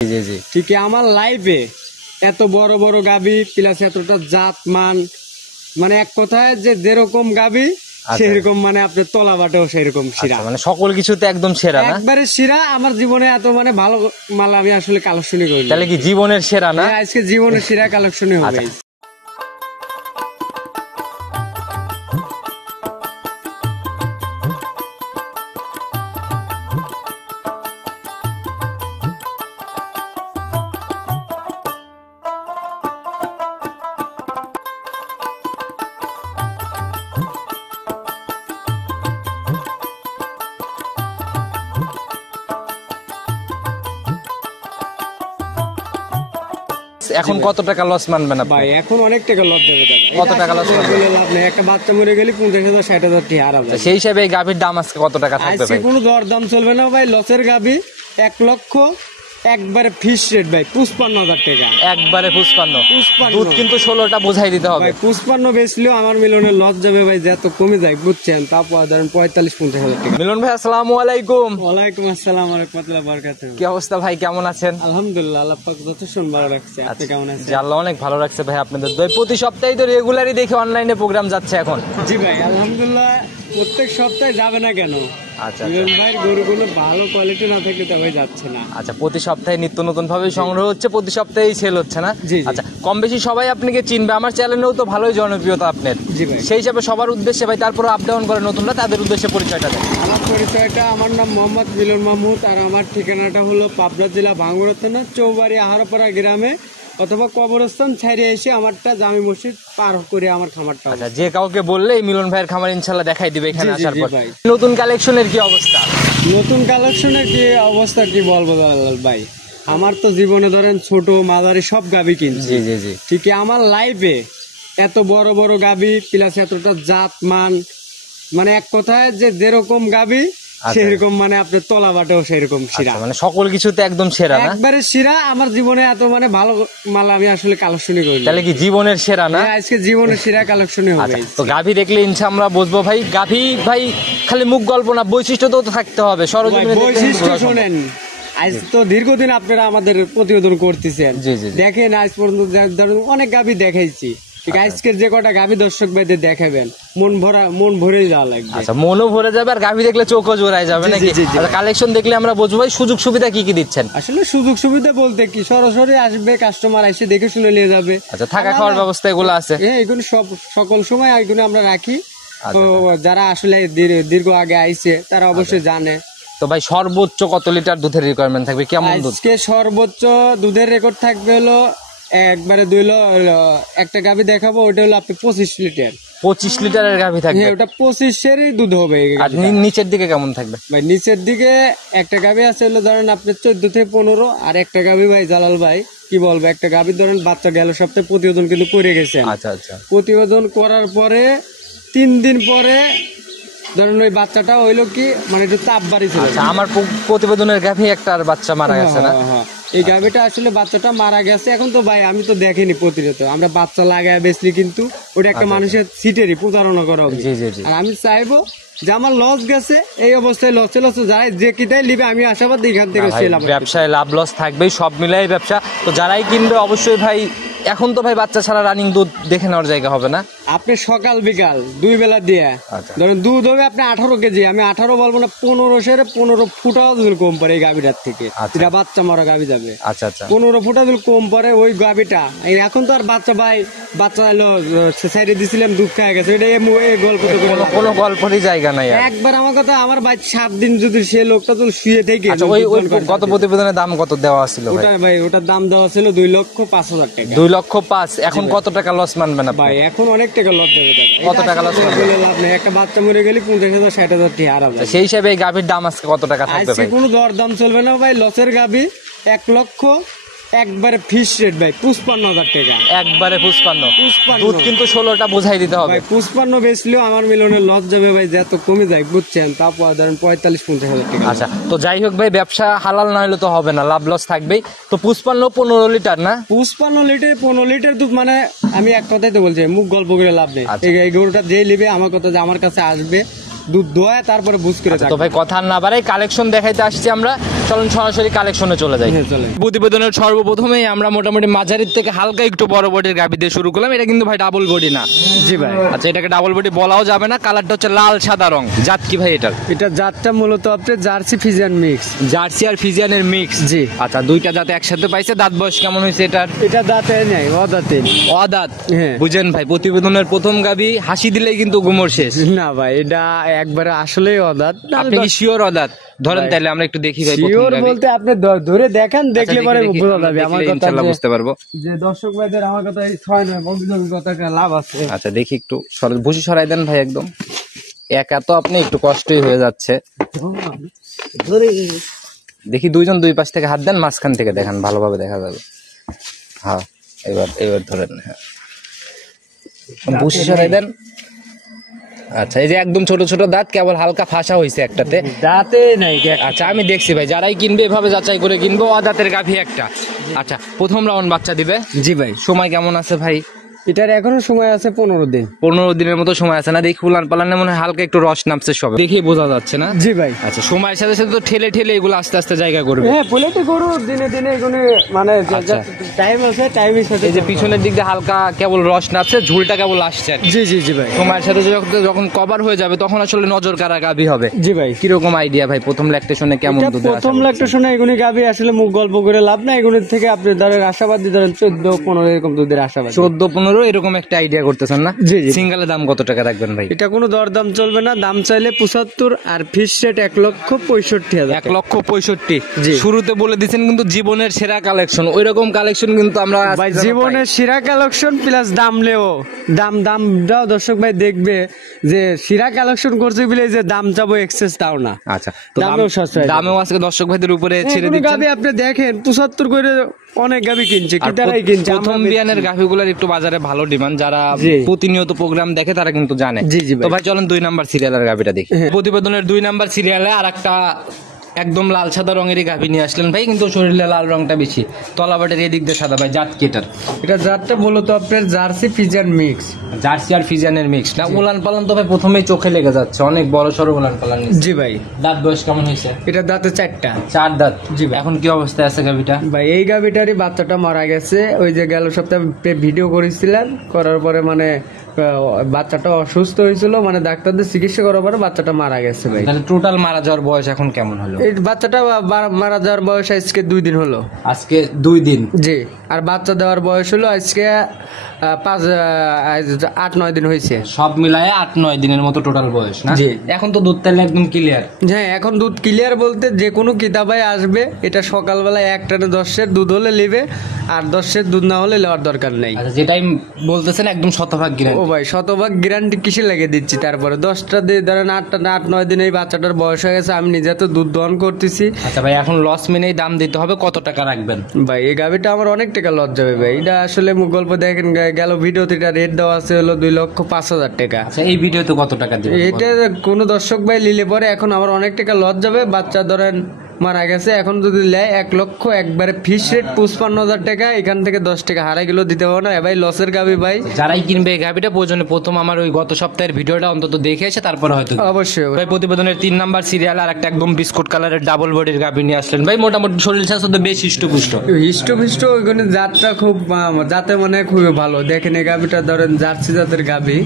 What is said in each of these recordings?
জি জি ঠিক আমার লাইফে এত বড় বড় গাবি প্লাস এতটা জাত মান, মানে এক কথায় যে যেরকম গাবি সেরকম, মানে আপনার তলা বাটেও সেরকম শিরা, মানে সকল কিছুতে একদম সেরা না? একবারে শিরা। আমার জীবনে এত মানে ভালো মাল আমি আসলে কালেকশনই করি। তাহলে কি জীবনের সেরা না? আজকে জীবনের শিরা কালেকশনই হবে। এখন কত টাকা লস মানবেন আপনি? ভাই এখন অনেক টাকা লস যাবে। কত টাকা লস মানবেন? লাভ নেই, একটা বাচ্চা মরে গেলে 50,000 60,000 টাকা হারাবে। সেই হিসাবে এই গাভীর দাম আজকে কত টাকা থাকবে আজকে ভাই? কোনো দরদাম চলবে না ভাই, লসের গাভী 1 লক্ষ একবারে ফিক্স রেট ভাই, 55,000 টাকা একবারে 55। 55 দুধ কিন্তু 16টা বোঝাই দিতে হবে ভাই। 55 বেচলেও আমার মিলনে লস যাবে ভাই, যত কমে যায় বুঝছেন। তারপর ধরেন 45-50,000 টাকা। মিলন ভাই আসসালামু আলাইকুম। ওয়ালাইকুম আসসালাম ওয়া রাহমাতুল্লাহি ওয়া বারাকাতুহু। কি অবস্থা ভাই, কেমন আছেন? আলহামদুলিল্লাহ, আল্লাহ পাক যথেষ্ট ভালো রাখছে। আপনি কেমন আছেন? জি আল্লাহ অনেক ভালো রাখছে ভাই আপনাদের দয়। প্রতি সপ্তাহে তো রেগুলারই দেখি অনলাইনে প্রোগ্রাম যাচ্ছে এখন। জি ভাই আলহামদুলিল্লাহ, প্রত্যেক সপ্তাহে যাবে না কেন? আচ্ছা মিলন ভাইয়ের গরুগুলো ভালো কোয়ালিটি না থাকলে তো ভাই যাচ্ছে না। আচ্ছা, প্রতি সপ্তাহে নিত্য নতুন ভাবে সংগ্রহ হচ্ছে, প্রতি সপ্তাহেই সেল হচ্ছে না? জি। আচ্ছা, কম বেশি সবাই আপনাকে চিনবে, আমার চ্যানেলেও তো ভালোই জনপ্রিয়তা আপনার। জি ভাই। সেই হিসাবে সবার উদ্দেশ্যে ভাই, তারপরে আপ ডাউন করে নতুনরা, তাদের উদ্দেশ্যে পরিচয়টা দেন। আমার পরিচয়টা, আমার নাম মোহাম্মদ মিলন মাহমুদ, আর আমার ঠিকানাটা হলো পাবনা জেলা ভাঙ্গুড়া থানা চৌবাড়ি আহারপাড়া গ্রামে, অথবা কবরস্থান ছাড়িয়ে এসে আমারটা জামি মসজিদ পার করে আমার খামারটা। আচ্ছা, যে কাউকে বললে মিলন ভাইয়ের খামার ইনশাল্লাহ দেখাই দিবে এখানে জি, জি, আসার জি পর। ভাই। নতুন কালেকশনের কি অবস্থা? নতুন কালেকশনের কি অবস্থা কি বলবো দালাল ভাই, আমার তো জীবনে ধরেন ছোট মাঝারি সব গাবি কিনছি। জি জি জি ঠিক আমার লাইফে এত বড় বড় গাবি প্লাস এতটা জাত মান, মানে এক কথায় যে যেরকম গাবি সেরকম, মানে আপনার তলা বাটেও সেরকম শিরা, মানে সকল কিছুতে একদম সেরা না? একবারে শিরা। আমার জীবনে এত মানে ভালো মাল আমি আসলে কালেকশনই করি। তাহলে কি জীবনের সেরা না? আজকে জীবনের শিরা কালেকশনই হবে। তো গাভী দেখলে ইনশা আমরা বুঝবো ভাই। গাভী ভাই খালি মুখ গল্প না, বৈশিষ্ট্য তো থাকতে হবে। সরজমিনে দেখলে বৈশিষ্ট্য বোঝা সম্ভব। শোনেন, আজ তো দীর্ঘদিন আপনারা আমাদের প্রতিবেদন করতেছেন, জি, জি, জি। দেখেন আজ পর্যন্ত ধরুন অনেক গাভি দেখাইছি। ঠিক আজকের যে কটা গাভি দর্শক ভাইদের দেখাবেন, মন ভরে যাওয়া লাগবে। আচ্ছা, মনও ভরে যাবে, আর গাভী দেখলে চোখও জোড়ায় যাবে জি, নাকি? জি, জি। কালেকশন দেখলে আমরা বুঝবো ভাই সুযোগ সুবিধা কি কি দিচ্ছেন। আসলে সুযোগ সুবিধা বলতে কি, সরাসরি আসবে কাস্টমার, এসে দেখে শুনে নিয়ে যাবে। আচ্ছা, থাকা খাওয়ার ব্যবস্থা এগুলো আছে? হ্যাঁ, এগুলো সকল সময় এগুলো আমরা রাখি। আচ্ছা, তো যারা আসলে দীর্ঘ আগে আইছে তারা অবশ্যই জানে। তো ভাই সর্বোচ্চ কত লিটার দুধের রিকোয়ারমেন্ট থাকবে, কেমন দুধ? আজকে সর্বোচ্চ দুধের রেকর্ড থাকবে হলো একবারে একটা গাভি দেখাবো, ওটা হলো আপনি 25 লিটার। 25 লিটারের গাভী থাকবে? হ্যাঁ, ওটা 25-এরই দুধ হবে। আর নিচের দিকে কেমন থাকবে ভাই নিচের দিকে একটা গাভি আছে হলো ধরেন আপনি 14 থেকে 15, আর একটা গাভি ভাই জালাল ভাই কি বলবো, একটা গাভি ধরেন বাচ্চা গেল সপ্তাহে প্রতিবেদন কিন্তু করে গেছে। আচ্ছা আচ্ছা। প্রতিবেদন করার পরে 3 দিন পরে ধরেন ওই বাচ্চাটা হইলো কি, মানে একটু তাপ বাড়ি ছিল। আচ্ছা, আমার প্রতিবেদনের গাভী একটা আর বাচ্চা মারা গেছে না? হ্যাঁ, এই গাভিটা আসলে বাচ্চাটা মারা গেছে। এখন তো ভাই আমি তো দেখিনি প্রতিনিয়ত, আমরা বাচ্চা লাগায় বেশি, কিন্তু ওটা একটা মানুষের সিটেরই প্রতারণা করা হবে। জি জি জি। আর আমি চাইবো যে আমার লস গেছে, এই অবস্থায় লস যাই যে কিটাই নিবে, আমি আশাবাদ এখান থেকে সেলাম। ব্যবসায় লাভ লস থাকবেই, সব মিলাই ব্যবসা। তো যারাই কিনবে অবশ্যই ভাই, এখন তো ভাই বাচ্চা ছাড়া রানিং দুধ দেখে নেওয়ার জায়গা হবে না। আপনি সকাল বিকাল 2 বেলা দিয়ে ধরেন দুধ হবে আপনি 18 কেজি, আমি 18 বলবো না, 15 ফুটাও দুধ কম পড়ে এই গাভিটার থেকে। এটা বাচ্চা মারা গাভি যাবে। আচ্ছা আচ্ছা। 15 ফুটা দুধ কম পড়ে ওই গাভিটা। এখন তো আর বাচ্চা এলো সাইডে দিছিলাম, দুধ খায় গেছে, এটা এই গল্প তো কোনো গল্পেরই জায়গা নাই। একবার আমার কথা, আমার ভাই 7 দিন যদি সে লোকটা তো শুয়ে থেকে। আচ্ছা, ওই গত প্রতিবেদনের দাম কত দেওয়া ছিল ওটা ভাই, ওটার দাম দেওয়া ছিল 2,05,000 টাকা। 2,05,000। এখন কত টাকা লস মানবেন আপনি? ভাই এখন অনেক টাকা লস যাবে। কত টাকা লস মানবেন? লাভ নেই, একটা বাচ্চা মরে গেলে 50,000 60,000 টাকা হারাবে। সেই হিসাবে এই গাভীর দাম আজকে কত টাকা থাকবে আজকে ভাই? কোনো দরদাম চলবে না ভাই, লসের গাভি 1 লক্ষ একবারে ফিক্স রেট ভাই, 55,000 টাকা। একবারে 55। 55 দুধ কিন্তু 16টা বোঝাই দিতে হবে ভাই। 55 বেচলেও আমার মিলনে লস যাবে ভাই, যত কমে যায় বুঝছেন। তারপর ধরেন 45-50,000 টাকা। আচ্ছা, তো যাই হোক ভাই, ব্যবসা হালাল না হলে তো হবে না, লাভ লস থাকবেই। তো 55 15 লিটার না? 55 লিটার 15 লিটার দুধ, মানে আমি এক কথাই তো বলছি, মুখ গল্প করে লাভ নেই। আচ্ছা। এই গরুটা যে নিবে আমার কথা, যে আমার কাছে আসবে দুধ দোয়া তারপরে বুঝ করে। তো ভাই কথা না বাড়াই, কালেকশন দেখাইতে আসছি আমরা। চলুন সরাসরি কালেকশনে চলে যাই। হ্যাঁ, চলেন। প্রতিবেদনের সর্বপ্রথমেই আমরা মোটামুটি মাঝারির থেকে হালকা একটু বড় বডির গাভী দিয়ে শুরু করলাম। এটা কিন্তু ভাই ডাবল বডি না। জি ভাই। আচ্ছা, এটাকে ডাবল বডি বলাও যাবে না, কালারটা হচ্ছে লাল সাদা রং। জাত কি ভাই এটার? এটা জাতটা মূলত আপনার জার্সি ফিজিয়ান মিক্স। জার্সি আর ফিজিয়ানের মিক্স। জি। আচ্ছা, দুইটা জাত একসাথে পাইছে। দাঁত বয়স কেমন হয়েছে এটার? এটা দাঁতে নেই, অদাঁতে। অদাঁত। হ্যাঁ। বুঝেন ভাই, প্রতিবেদনের প্রথম গাভী হাসি দিলেই কিন্তু গুমর শেষ। না ভাই, এটা একবারে আসলেই অদাঁত। আপনি কি শিওর অদাঁত? ধরেন ভাই, তাহলে আমরা একটু দেখি ভাই। শিওর বলতে আপনি ধরে দেখেন, দেখলে পরে বোঝা যাবে। আমার কথা ইনশাআল্লাহ বুঝতে পারবো। যে দর্শক ভাইদের আমার কথা এই ছয় নয় বন্ধুদের কথা লাভ আছে। আচ্ছা, দেখি একটু বসে সরাই দেন ভাই। একদম একা তো আপনি, একটু কষ্টই হয়ে যাচ্ছে। দেখি দুইজন দুই পাশ থেকে হাত দেন, মাঝখান থেকে দেখান, ভালোভাবে দেখা যাবে। হ্যাঁ, এবার ধরেন। হ্যাঁ, বসে সরাই দেন। আচ্ছা, এই যে একদম ছোট ছোট দাঁত, কেবল হালকা ফাঁসা হয়েছে একটাতে। দাঁতে নাই। আচ্ছা, আমি দেখছি ভাই, যারাই কিনবে এভাবে যাচাই করে কিনবো। অদাঁতের গাভী একটা। আচ্ছা, প্রথম রাউন্ড বাচ্চা দিবে। জি ভাই। সময় কেমন আছে ভাই? এটার এখনো সময় আছে 15 দিন। 15 দিনের মতো সময় আছে না? দেখি উলান পালানে মনে হয় হালকা একটু রস নামছে সবে, দেখি বোঝা যাচ্ছে না। জি ভাই। আচ্ছা, সময়ের সাথে সাথে তো ঠেলে ঠেলে এগুলো আস্তে আস্তে জায়গা করবে। হ্যাঁ, পোলেটে গরু দিনে দিনে এগুলো মানে আচ্ছা। টাইম আছে, টাইমের সাথে। এই যে পিছনের দিক দিয়ে হালকা কেবল রস নামছে, ঝুলটা কেবল আসছে আর কি। জি জি জি ভাই। সময়ের সাথে যখন কভার হয়ে যাবে তখন আসলে নজর কাড়া গাভী হবে। জি ভাই। কিরকম আইডিয়া ভাই প্রথম ল্যাকটেশনে কেমন এটা দুধ? প্রথম ল্যাকটেশনে এগুলি গাবি আসলে মুখ গল্প করে লাভ না। এগুলির থেকে আপনি ধরেন আশাবাদী, ধরেন 14-15 এরকম দুধের আশাবাদী। 14-15 এরকম একটা আইডিয়া করতেছেন না? জি জি। সিঙ্গেলের দাম কত টাকা রাখবেন ভাই? এটা কোনো দরদাম চলবে না, দাম চাইলে 75 আর ফিস রেট 1,65,000। 1,65,000। জি। শুরুতে বলে দিচ্ছেন কিন্তু জীবনের সেরা কালেকশন, ওই রকম কালেকশন কিন্তু আমরা ভাই জীবনের সেরা কালেকশন প্লাস দামটাও দর্শক ভাই দেখবে যে সেরা কালেকশন করছে বলে যে দাম যাবো এক্সেস তাও না। আচ্ছা, তো দামেও সস্তায়। দামেও আজকে দর্শক ভাইদের উপরে ছেড়ে দিচ্ছেন। গাবি আপনি দেখেন 75 করে অনেক গাবি কিনছে, আর কি তারাই কিনছে। প্রথম বিয়ানের গাভিগুলোর একটু বাজারে ভালো ডিমান্ড, যারা জি। প্রতিনিয়ত প্রোগ্রাম দেখে তারা কিন্তু জানে। জি জি ভাই। তো ভাই চলেন 2 নাম্বার সিরিয়ালের গাভিটা দেখি। প্রতিবেদনের 2 নাম্বার সিরিয়ালে আর একটা একদম লাল সাদা রঙেরই গাভী নিয়ে আসলেন ভাই, কিন্তু শরীরে লাল রংটা বেশি, তলাবাটের এদিক দিয়ে সাদা। ভাই জাত কেটার? এটা জাতটা মূলত আপনার জার্সি ফিজিয়ান মিক্স। জার্সি আর ফিজিয়ানের মিক্স না? উলান পালান তো ভাই প্রথমেই চোখে লেগে যাচ্ছে, অনেক বড় সড়ো উলান পালান। জি ভাই। দাঁত বয়স কেমন হয়েছে? এটা দাঁতে 4টা। 4 দাঁত। জি ভাই। এখন কি অবস্থায় আছে গাভীটা? ভাই এই গাভিটারই বাচ্চাটা মারা গেছে। ওই যে গেল সপ্তাহে ভিডিও করেছিলাম, করার পরে মানে বাচ্চাটা অসুস্থ হয়েছিল, মানে ডাক্তারদের চিকিৎসা করার পরে বাচ্চাটা মারা গেছে ভাই। তাহলে টোটাল মারা যাওয়ার বয়স এখন কেমন হলো? এই বাচ্চাটা মারা যাওয়ার বয়স আজকে 2 দিন হলো। আজকে 2 দিন। জি। আর বাচ্চা দেওয়ার বয়স হলো আজকে 8-9 দিন হয়েছে। সব মিলায়ে 8-9 দিনের মতো টোটাল বয়স না? জি। এখন তো দুধ তাহলে একদম ক্লিয়ার। হ্যাঁ, এখন দুধ ক্লিয়ার বলতে যে কোনো কিতাবায় আসবে এটা সকালবেলায় 1 10 দুধ হলে নেবে, আর 10 দুধ না হলে নেওয়ার দরকার নেই। আচ্ছা, যেটাই বলতেছেন একদম শতভাগ ও গ্যারান্টি। ভাই, শতভাগ গ্যারান্টি কিসে লাগিয়ে দিচ্ছি। তারপরে 10টা দিয়ে ধরেন 8-9 দিন এই বাচ্চাটার বয়স হয়ে গেছে, আমি নিজে তো দুধ দহন করতেছি। আচ্ছা ভাই, এখন লস মেনেই দাম দিতে হবে, কত টাকা রাখবেন? ভাই এই গাভিটা আমার অনেক টাকা লস যাবে ভাই। এটা আসলে মুখ গল্প দেখেন, গেল ভিডিওতে এটা রেট দেওয়া আছে হলো 2,05,000 টাকা। আচ্ছা, এই ভিডিওতে কত টাকা দিবেন? এটা কোনো দর্শক ভাই নিলে পরে এখন আমার অনেক টাকা লস যাবে। বাচ্চা ধরেন মারা গেছে, এখন যদি নেয় 1 লক্ষ একবারে ফিস রেট 55,000 টাকা। এখান থেকে 10 টাকা হারাই গেলেও দিতে পারবো না। ভাই লসের গাভি ভাই। যারাই কিনবে এই গাভিটা প্রয়োজনে প্রথম আমার ওই গত সপ্তাহের ভিডিওটা অন্তত দেখে এসে তারপরে হয়তো। অবশ্যই। ভাই প্রতিবেদনের 3 নাম্বার সিরিয়াল আর একটা একদম বিস্কুট কালারের ডাবল বডির গাভি নিয়ে আসলেন ভাই, মোটামুটি শরীর স্বাস্থ্য তো বেশ হিষ্টপুষ্ট। হিষ্টপুষ্ট ওইখানে জাতটা খুব জাতে মানে খুবই ভালো। দেখেন এই গাভিটা ধরেন জার্সি জাতের গাভি,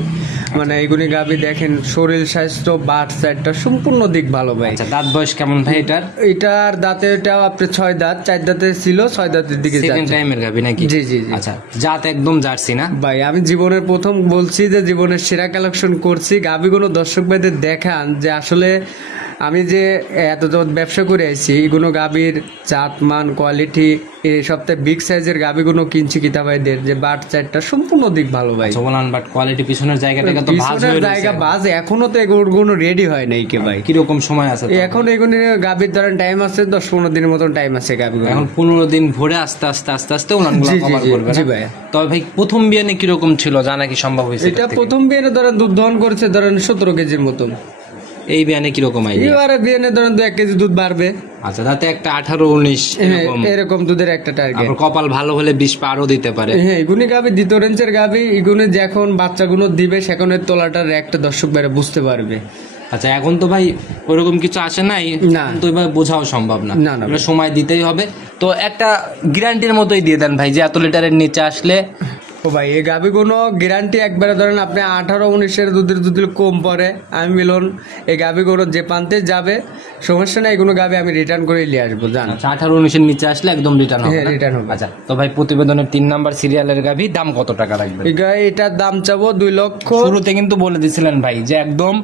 মানে এইগুলি গাভি দেখেন শরীর স্বাস্থ্য বাট সাইডটা সম্পূর্ণ দিক ভালো ভাই। আচ্ছা, দাঁত বয়স কেমন ভাই এটার? এটার দাঁতে এটাও আপনার 6 দাঁত, 4 দাঁতে ছিল, 6 দাঁতের দিকে সেকেন্ড যাচ্ছে। টাইমের গাভি নাকি? জি জি জি। আচ্ছা, জাত একদম জার্সি না? ভাই আমি জীবনের প্রথম বলছি যে জীবনের সেরা কালেকশন করছি। গাভিগুলো দর্শক ভাইদের দেখান যে আসলে আমি যে এত ব্যবসা করে আইছি, এগুলো গাভীর জাত মান কোয়ালিটি, এই সপ্তাহে বিগ সাইজের গাভিগুলো কিনছি কিতাবাইদের, যে বাট চারটা সম্পূর্ণ দিক ভালো ভাই। সবলান বাট কোয়ালিটি পিছনের জায়গাটাকে তো ভাঁজ পিছনের হয়ে জায়গা রয়েছে। বাজ, এখনো তো এগুলো রেডি হয় নাই কে ভাই। কিরকম সময় আছে তো? এখন এগুলো গাভীর ধরেন টাইম আছে 10-15 দিনের মতন টাইম আছে গাভীর। এখন 15 দিন ভরে আস্তে আস্তে আস্তে আস্তে ওনানগুলো জি, জি, কভার জি, করবে জি না? ভাই। তবে ভাই প্রথম বিয়ানে কিরকম ছিল জানা কি সম্ভব হয়েছে? এটা প্রথম বিয়ানে ধরেন দুধ দহন করেছে ধরেন 17 কেজির মতন। এই বিয়ানে কিরকম আইডিয়া? এবারে বিয়ানে ধরেন 2-1 কেজি দুধ বাড়বে। আচ্ছা, তাতে একটা 18-19 এরকম। এরকম দুধের একটা টার্গেট। আর কপাল ভালো হলে 20 পারও দিতে পারে। হ্যাঁ, এগুনি গাভি দ্বিতীয় রেঞ্জের গাভি। এগুনি যখন বাচ্চাগুলো দিবে সেখানে তোলাটার একটা দর্শক বাইরে বুঝতে পারবে আচ্ছা এখন তো ভাই ওরকম কিছু আসে নাই, না। তো এভাবে বোঝাও সম্ভব না, না, না। এগুলো সময় দিতেই হবে। তো একটা গ্যারান্টির মতোই দিয়ে দেন ভাই, যে এত লিটারের নিচে আসলে। ও ভাই এই গাভি কোনো গ্যারান্টি একবারে ধরেন আপনি 18-19 দুধের যদি কম পড়ে আমি মিলন এই গাভি কোনো যে পান্তে যাবে সমস্যা নাই, কোনো গাভি আমি রিটার্ন করে নিয়ে আসবো জান। আচ্ছা 18-19 নিচে আসলে একদম রিটার্ন হবে হ্যাঁ, না? return হবে। আচ্ছা তো ভাই প্রতিবেদনের 3 নাম্বার সিরিয়ালের গাভি দাম কত টাকা লাগবে? এটার দাম চাবো 2 লক্ষ। শুরুতে কিন্তু বলে দিছিলেন ভাই যে একদম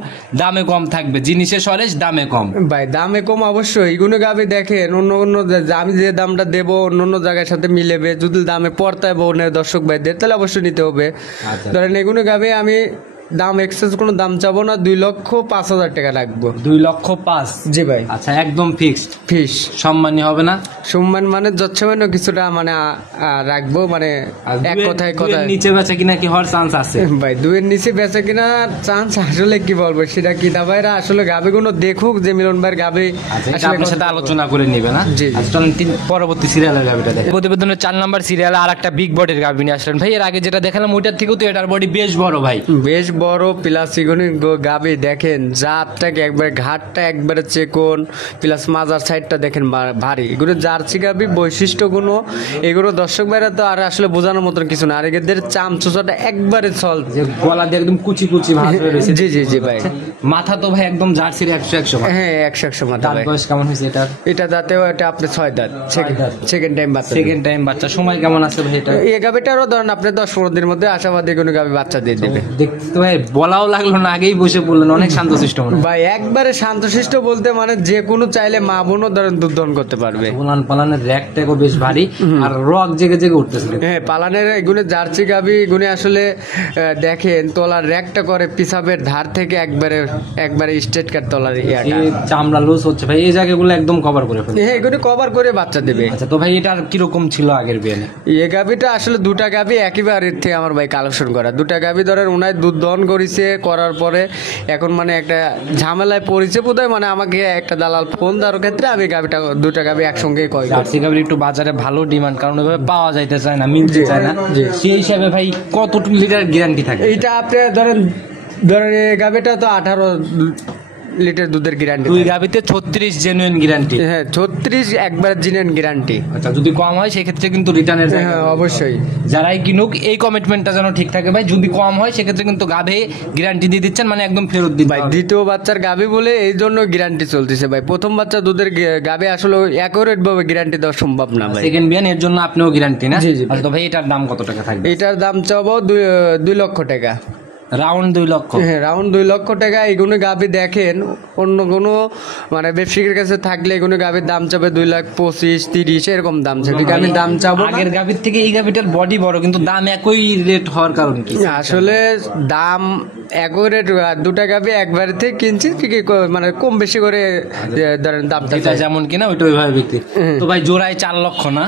দামে কম থাকবে, জিনিসের সরেস দামে কম। ভাই দামে কম অবশ্যই, এগুলো গাভি দেখেন অন্য অন্য আমি যে দামটা দেবো অন্য অন্য জায়গার সাথে মিলেবে, যদি দামে পড়তায় বোনের দর্শক ভাইদের তাহলে অবশ্যই নিতে হবে। আচ্ছা। ধরেন এগুলো গাভি আমি দাম এক্সেস কোনো দাম চাবো না, 2,05,000 টাকা রাখবো। 2,05,000? জি ভাই আচ্ছা একদম ফিক্সড, ফিস সম্মানী হবে না? সম্মান মানে যৎসামান্য কিছুটা মানে রাখবো, মানে আর এক কথায় দুইয়ের কথায় নিচে বেচা কিনা কি হওয়ার চান্স আছে? ভাই 2 এর নিচে বেচা কিনা চান্স আসলে কি বলবো, সেটা কি তা ভাইরা আসলে গাভি গুলো দেখুক যে মিলন ভাইয়ের গাভি আচ্ছা এটা আসলে আপনার সাথে আলোচনা করে নিবে না? জি, জি। আচ্ছা চলেন পরবর্তী সিরিয়ালের গাভিটা দেখেন। প্রতিবেদনের 4 নাম্বার সিরিয়ালে আর একটা বিগ বডির গাভি নিয়ে আসলেন ভাই। এর আগে যেটা দেখালাম ওইটার থেকেও তো এটার বডি বেশ বড় ভাই। বেশ বড় প্লাস এগুলি গাভি দেখেন জাতটাকে একবারে ঘাটটা একবারে চেকন, প্লাস মাজার সাইডটা দেখেন ভারী। এগুলো জার্সি গাভি বৈশিষ্ট্যগুলো এগুলো দর্শক ভাইরা তো আর আসলে বোঝানোর মতন কিছু না, আর এদের চামচুচাটা একবারে চল যে গলা দিয়ে একদম কুচি কুচি ভাঁজ হয়ে রয়েছে। জি জি জি ভাই। মাথা তো ভাই একদম জার্সির 100 হ্যাঁ 100 মাথা দাঁত ভাই। বয়স কেমন হয়েছে এটা? এটা দাঁতেও এটা আপনি 6 দাঁত, দাঁত। সেকেন্ড টাইম বাচ্চা দিবে। সেকেন্ড টাইম বাচ্চা, সময় কেমন আছে ভাই এটা? এই গাভিটারও ধরেন আপনি 10-15 দিনের মধ্যে আশাবাদী কোনো গাভি বাচ্চা দিয়ে দিবে। দেখতে তো ভাই বলাও লাগলো না, আগেই বসে পড়লেন, অনেক শান্তশিষ্ট মনে হয়। ভাই একবারে শান্তশিষ্ট বলতে মানে যে কোনো চাইলে মা বোনও ধরেন দুধ দহন করতে পারবে। উলান পালানের র্যাকটাও বেশ ভারী আর রক জেগে জেগে উঠতেছে। হ্যাঁ পালানের এগুলো জার্সি গাভি এগুলো আসলে দেখেন তলার র্যাকটা করে পিসাবের ধার থেকে একবারে স্ট্রেট কাট তলার ইয়াটা। এই চামড়া লুজ হচ্ছে ভাই, এই জায়গাগুলো একদম কভার করে ফেলে। হ্যাঁ এগুলো কভার করে বাচ্চা দেবে। আচ্ছা তো ভাই এটার কিরকম ছিল আগের বিয়ানে? এই গাভিটা আসলে 2টা গাভি একইবারের থেকে আমার ভাই কালেকশন করা। 2টা গাভি ধরেন উনায় দুধ দহন করেছে, করার পরে এখন মানে একটা ঝামেলায় পড়েছে বোধহয়, মানে আমাকে একটা দালাল ফোন দেওয়ার ক্ষেত্রে আমি গাভিটা 2টা গাভি একসঙ্গে কয় করি। জার্সি গাভির একটু বাজারে ভালো ডিমান্ড, কারণ ওইভাবে পাওয়া যাইতে চায় না, মিলতে চায় না। জি। সেই হিসাবে ভাই কতটুকু লিটার গ্যারান্টি থাকে? এইটা আপনি ধরেন এই গাভিটা তো 18 লিটার দুধের গ্যারান্টি। দুই গাভিতে 36 জেনুইন গ্যারান্টি। হ্যাঁ 36 একবার জিনেন গ্যারান্টি। আচ্ছা যদি কম হয় সেক্ষেত্রে কিন্তু রিটার্নের হ্যাঁ অবশ্যই। যারাই কিনুক এই কমিটমেন্টটা যেন ঠিক থাকে ভাই, যদি কম হয় সেক্ষেত্রে কিন্তু গাভি গ্যারান্টি দিয়ে দিচ্ছেন, মানে একদম ফেরত দিতে ভাই হবে। দ্বিতীয় বাচ্চার গাভি বলে এই জন্য গ্যারান্টি চলতেছে ভাই। প্রথম বাচ্চা দুধের গাভি আসলে অ্যাকুরেট ভাবে গ্যারান্টি দেওয়া সম্ভব না ভাই। সেকেন্ড বিয়ান এর জন্য আপনিও গ্যারান্টি না? জি, জি। আচ্ছা তো ভাই এটার দাম কত টাকা থাকবে? এটার দাম চাবো 2 লক্ষ টাকা। রাউন্ড 2 লক্ষ? হ্যাঁ রাউন্ড 2 লক্ষ টাকা। এগুলো গাভি দেখেন অন্য কোনো মানে ব্যবসায়ীর কাছে থাকলে এগুলো গাভির দাম চাবে 2,25,30 এরকম দাম চাবে, আমি দাম চাবো না। আগের গাভির থেকে এই গাভিটার বডি বড় কিন্তু দাম একই রেট হওয়ার কারণ কি? আসলে দাম অ্যাকুরেট, 2টা গাভি একবারে থেকে কিনছি ঠিকই মানে কম বেশি করে ধরেন দামটা এটা চাই। যেমন কিনা ওইটা ওইভাবে বিক্রি। তো ভাই জোড়ায় 4 লক্ষ না?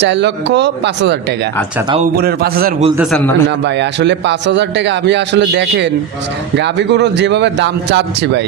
4,05,000 টাকা। আচ্ছা তাও উপরের 5,000 বলতেছেন না? না ভাই আসলে 5,000 টাকা আমি আসলে দেখেন গাভিগুলো যেভাবে দাম চাচ্ছি ভাই,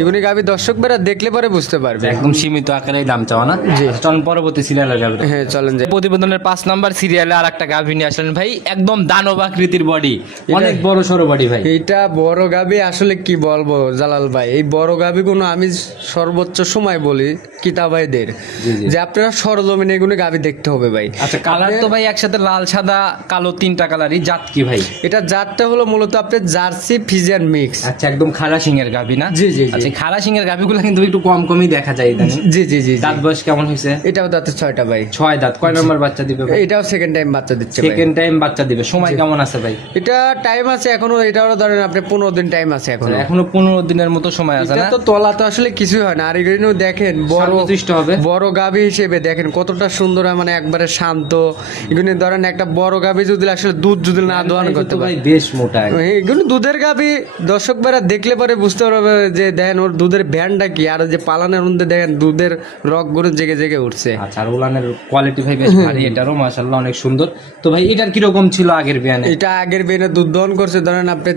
এগুলি গাভি দর্শক বেরা দেখলে পরে বুঝতে পারবে। একদম সীমিত আকারেই দাম চাওয়া না? জি। চলুন পরবর্তী সিরিয়ালে যাবে। হ্যাঁ চলেন যাই। প্রতিবেদনের 5 নাম্বার সিরিয়ালে আর একটা গাভী নিয়ে আসলেন ভাই, একদম দানব আকৃতির বডি, অনেক বড় সড়ো বডি ভাই। এইটা বড় গাভি আসলে কি বলবো জালাল ভাই, এই বড় গাভি কোনো আমি সর্বোচ্চ সময় বলি কিতাবাইদের জি, জি। যে আপনারা সরজমিনে এগুলো গাভি দেখতে হবে ভাই। আচ্ছা কালার তো ভাই একসাথে লাল সাদা কালো 3টা কালারই, জাত কি ভাই? এটা জাতটা হলো মূলত আপনার জার্সি ফিজিয়ান মিক্স। আচ্ছা একদম খাড়া সিং এর গাভী না? জি, জি, জি। আচ্ছা খাড়া সিং এর গাভীগুলো কিন্তু একটু কম কমই দেখা যায় ইদানিং। জি জি জি জি। দাঁত বয়স কেমন হয়েছে? এটাও দাঁতে 6টা ভাই। 6 দাঁত। কয় নম্বর বাচ্চা দিবে ভাই? এটাও সেকেন্ড টাইম বাচ্চা দিচ্ছে ভাই। সেকেন্ড টাইম বাচ্চা দিবে, সময় কেমন আছে ভাই? এটা টাইম আছে এখনো, এটাও ধরেন আপনি 15 দিন টাইম আছে এখনো। এখনো 15 দিনের মতো সময় আছে এটা না? তো তলা তো আসলে কিছুই হয় না। আর এগুলো দেখেন বড় শান্তশিষ্ট হবে। বড় গাভী হিসেবে দেখেন কতটা সুন্দর হয়, মানে একবারে শান্ত। এগুলো ধরেন একটা বড় গাভী যদি আসলে দুধ যদি না দোয়ান করতে ভাই পারে, বেশ মোটা একদম। এগুলো দুধের গাভী দর্শক বেরা দেখলে পরে বুঝতে পারবে যে দেখেন ওর দুধের ভ্যানটা কি, আর যে পালানের মধ্যে দেখেন দুধের রক গুলো জেগে জেগে উঠছে। আচ্ছা আর উলানের কোয়ালিটি ভাই বেশ ভারী, এটারও মাশাআল্লাহ অনেক সুন্দর। তো ভাই এটার কি রকম ছিল আগের বিয়ানে? এটা আগের বেনে দুধ দহন করছে ধরেন আপনি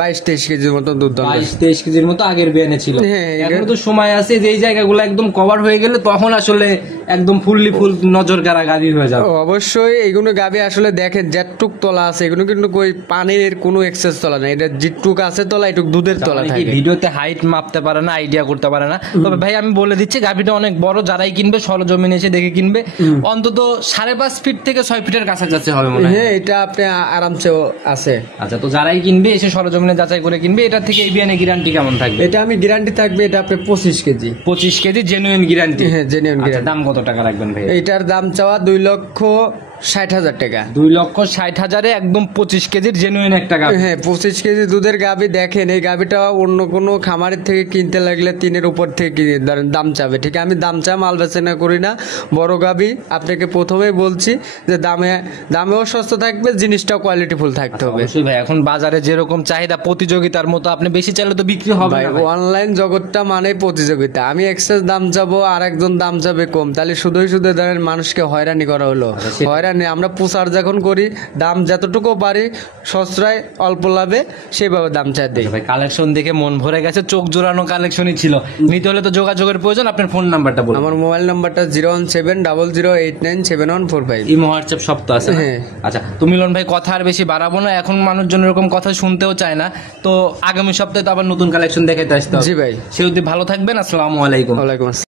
22-23 কেজির মতো দুধ দহন করছে। 22-23 কেজির মতো আগের বিয়ানে ছিল। হ্যাঁ, এখনো তো সময় আছে, যে এই জায়গাগুলো একদম কভার হয়ে গেলে তখন আসলে একদম ফুললি ফুল নজর কাড়া গাভী হয়ে যাবে। অবশ্যই এইগুলো গাবি আসলে দেখেন যেটুক তলা আছে এগুলো কিন্তু কই পানির কোনো এক্সেস তলা নেই, এটা যেটুক আছে তলা এটুক দুধের তলা অনেকেই থাকে। ভিডিওতে হাইট মাপতে পারে না, আইডিয়া করতে পারে না। তবে ভাই আমি বলে দিচ্ছি গাভীটা অনেক বড়, যারাই কিনবে সরজমিনে এসে দেখে কিনবে। অন্তত 5.5 ফিট থেকে 6 ফিটের কাছাকাছি হবে মনে হয়। হ্যাঁ এটা আপনি আরামসে আছে। আচ্ছা, তো যারাই কিনবে এসে সরজমিনে যাচাই করে কিনবে। এটা থেকে এই বিয়ানে গ্যারান্টি কেমন থাকবে? এটা আমি গ্যারান্টি থাকবে এটা আপনি 25 কেজি। 25 KG genuine guarantee. হ্যাঁ জেনুইন গ্যারান্টি। দাম কত টাকা রাখবেন ভাই? এইটার দাম চাওয়া 2,60,000 টাকা। 2,60,000 একদম 25 কেজির জেনুইন একটা গাভী। হ্যাঁ 25 কেজি দুধের গাভী। দেখেন এই গাভীটা অন্য কোনো খামারের থেকে কিনতে লাগলে 3-এর উপর থেকে দাম চাবে। ঠিক আমি দাম চা মাল বেচনা করি না। বড় গাভী আপনাকে প্রথমেই বলছি যে দামেও সস্ত থাকবে, জিনিসটাও কোয়ালিটিফুল থাকতে হবে। অবশ্যই ভাই, এখন বাজারে যেরকম চাহিদা প্রতিযোগিতার মতো, আপনি বেশি চাইলে তো বিক্রি হবে ভাই না ভাই। অনলাইন জগৎটা মানে প্রতিযোগিতা। আমি এক্সেস দাম চাবো আর একজন দাম চাবে কম, তাহলে শুধুই শুধু ধরেন মানুষকে হয়রানি করা হলো। হয়রানি আমরা প্রচার যখন করি দাম যতটুকু পারি সস্তায় অল্প লাভে সেভাবে দাম চাই দিই। ভাই কালেকশন দেখে মন ভরে গেছে, চোখ জোড়ানো কালেকশনই ছিল। নিতে হলে তো যোগাযোগের প্রয়োজন। আপনার ফোন নাম্বারটা বলুন। আমার মোবাইল নাম্বারটা 01700897145। ইমো হোয়াটসঅ্যাপ সব তো আছে না? হ্যাঁ। আচ্ছা, তো মিলন ভাই কথা আর বেশি বাড়াবো না, এখন মানুষজন এরকম কথা শুনতেও চায় না। তো আগামী সপ্তাহে তো আবার নতুন কালেকশন দেখাইতে আসতে হবে। জি ভাই। সে অবধি ভালো থাকবেন। আসসালামু আলাইকুম। ওয়ালাইকুম আসসালাম।